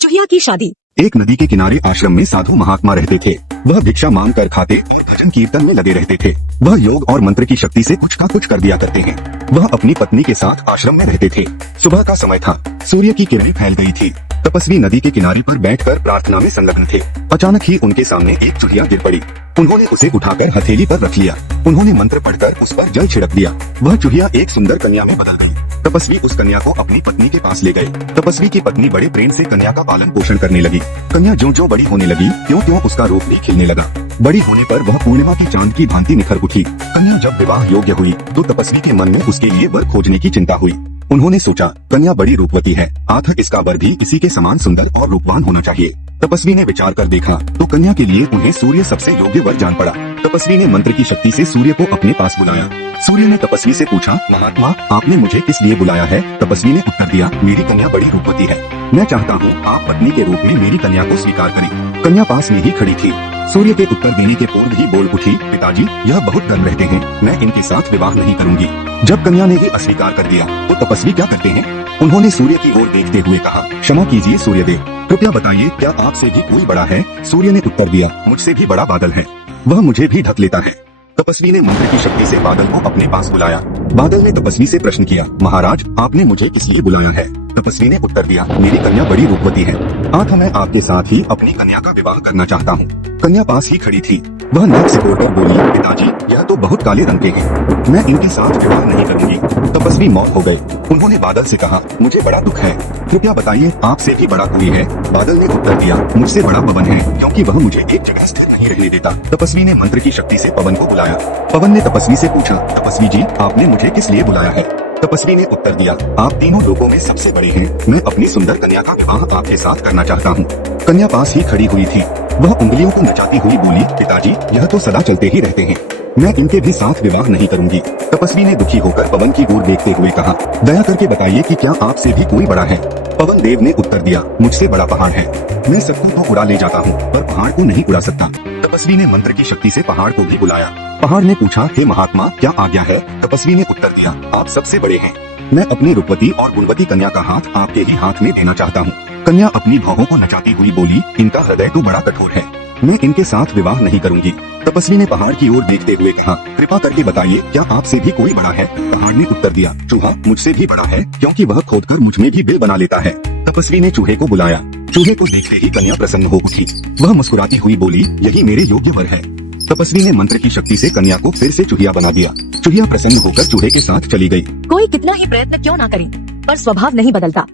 चुहिया की शादी। एक नदी के किनारे आश्रम में साधु महात्मा रहते थे। वह भिक्षा मांग कर खाते और भजन कीर्तन में लगे रहते थे। वह योग और मंत्र की शक्ति से कुछ का कुछ कर दिया करते हैं। वह अपनी पत्नी के साथ आश्रम में रहते थे। सुबह का समय था। सूर्य की किरणें फैल गई थी। तपस्वी नदी के किनारे पर बैठकर प्रार्थना में संलग्न थे। अचानक ही उनके सामने एक चुहिया गिर पड़ी। उन्होंने उसे उठाकर हथेली पर रख लिया। उन्होंने मंत्र पढ़कर उस पर जल छिड़क दिया। वह चुहिया एक सुंदर कन्या में बदल गई। तपस्वी उस कन्या को अपनी पत्नी के पास ले गए। तपस्वी की पत्नी बड़े प्रेम से कन्या का पालन पोषण करने लगी। कन्या ज्यों-ज्यों बड़ी होने लगी त्यों-त्यों उसका रूप भी खिलने लगा। बड़ी होने पर वह पूर्णिमा की चांद की भांति निखर उठी। कन्या जब विवाह योग्य हुई तो तपस्वी के मन में उसके लिए वर खोजने की चिंता हुई। उन्होंने सोचा, कन्या बड़ी रूपवती है, अतः इसका वर भी इसी के समान सुंदर और रूपवान होना चाहिए। तपस्वी ने विचार कर देखा तो कन्या के लिए उन्हें सूर्य सबसे योग्य वर जान पड़ा। तपस्वी ने मंत्र की शक्ति से सूर्य को अपने पास बुलाया। सूर्य ने तपस्वी से पूछा, महात्मा आपने मुझे किस लिए बुलाया है? तपस्वी ने उत्तर दिया, मेरी कन्या बड़ी रूपवती है, मैं चाहता हूँ आप पत्नी के रूप में मेरी कन्या को स्वीकार करें। कन्या पास में ही खड़ी थी। सूर्य के उत्तर देने के पूर्व ही बोल उठी, पिताजी यह बहुत गर्म रहते हैं, मैं इनके साथ विवाह नहीं करूंगी। जब कन्या ने ही अस्वीकार कर दिया तो तपस्वी क्या करते हैं? उन्होंने सूर्य की ओर देखते हुए कहा, क्षमा कीजिए सूर्यदेव, कृपया बताइए क्या आपसे भी कोई बड़ा है? सूर्य ने उत्तर दिया, मुझसे भी बड़ा बादल है, वह मुझे भी ढक लेता है। तपस्वी ने मंत्र की शक्ति से बादल को अपने पास बुलाया। बादल ने तपस्वी से प्रश्न किया, महाराज आपने मुझे किस लिए बुलाया है? तपस्वी ने उत्तर दिया, मेरी कन्या बड़ी रूपवती है, अतः मैं आपके साथ ही अपनी कन्या का विवाह करना चाहता हूँ। कन्या पास ही खड़ी थी। वह नाक सिकोड़कर बोली, पिताजी यह तो बहुत काले रंग के हैं, मैं इनके साथ विवाह नहीं करूंगी। तपस्वी मौन हो गए। उन्होंने बादल से कहा, मुझे बड़ा दुख है, कृपया बताइए आपसे भी बड़ा कोई है? बादल ने उत्तर दिया, मुझसे बड़ा पवन है, क्योंकि वह मुझे एक जगह स्थिर नहीं रहने देता। तपस्वी ने मंत्र की शक्ति से पवन को बुलाया। पवन ने तपस्वी से पूछा, तपस्वी जी आपने मुझे किस लिए बुलाया है? तपस्वी ने उत्तर दिया, आप तीनों लोगों में सबसे बड़े हैं, मैं अपनी सुंदर कन्या का विवाह आपके साथ करना चाहता हूँ। कन्या पास ही खड़ी हुई थी। वह उंगलियों को नचाती हुई बोली, पिताजी यह तो सदा चलते ही रहते हैं, मैं इनके भी साथ विवाह नहीं करूंगी। तपस्वी ने दुखी होकर पवन की ओर देखते हुए कहा, दया करके बताइए कि क्या आपसे भी कोई बड़ा है? पवन देव ने उत्तर दिया, मुझसे बड़ा पहाड़ है, मैं सबको तो उड़ा ले जाता हूँ पर पहाड़ को नहीं उड़ा सकता। तपस्वी ने मंत्र की शक्ति से पहाड़ को भी बुलाया। पहाड़ ने पूछा, हे महात्मा क्या आज्ञा है? तपस्वी ने उत्तर दिया, आप सबसे बड़े हैं, मैं अपनी रूपवती और गुणवती कन्या का हाथ आपके ही हाथ में देना चाहता हूँ। कन्या अपनी भौहों को नचाती हुई बोली, इनका हृदय तो बड़ा कठोर है, मैं इनके साथ विवाह नहीं करूंगी। तपस्वी ने पहाड़ की ओर देखते हुए कहा, कृपा करके बताइए क्या आपसे भी कोई बड़ा है? पहाड़ ने उत्तर दिया, चूहा मुझसे भी बड़ा है, क्योंकि वह खोदकर मुझ में भी बिल बना लेता है। तपस्वी ने चूहे को बुलाया। चूहे को देखते ही कन्या प्रसन्न हो उठी। वह मुस्कुराती हुई बोली, यही मेरे योग्य वर है। तपस्वी ने मंत्र की शक्ति से कन्या को फिर से चूहिया बना दिया। चूहिया प्रसन्न होकर चूहे के साथ चली गई। कोई कितना ही प्रयत्न क्यों ना करे पर स्वभाव नहीं बदलता।